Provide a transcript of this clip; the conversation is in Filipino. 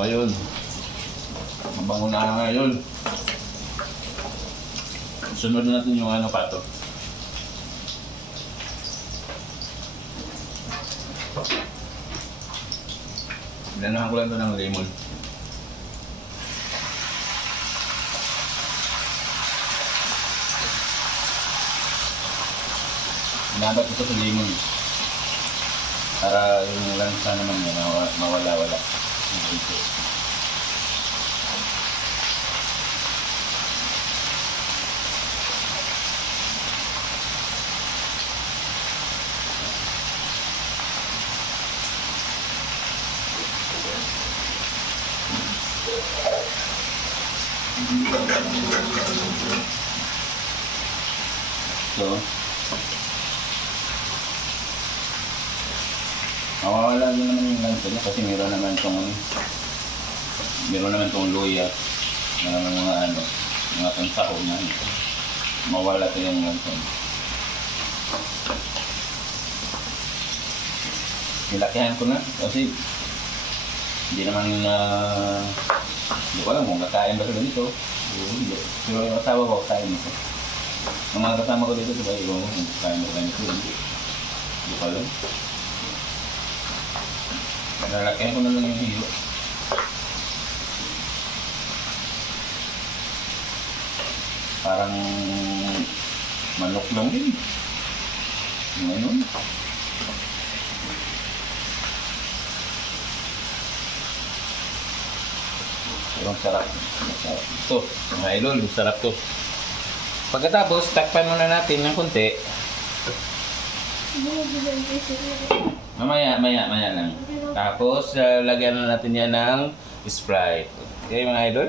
Ayun. Mabango na ngayon. Sunod natin yung ano pato. Inanahan ko lang ito ng lemon. Inabat ito sa lemon. Para yung lansa naman niya mawala-wala. So, mawawala din naman yung lansa niya kasi meron naman itong luya na mga pansaho na mawala ito yung lansa niya. Nilakihan ko na kasi hindi naman hindi ko alam kung kakain ba sila dito. Pero yung asawa ko kain ito. Ang mga kasama ko dito, diba, iba mo, kain ito, hindi ko alam. Nalakihan ko na lang yung hilo. Parang manok lang din. Ngayon. Pero sarap. Ito, mga idol, sarap to. Pagkatapos, takpan muna natin ng konti. Mamaya lang. Tapos, lagyan na natin yan ng Sprite. Okay mga idol?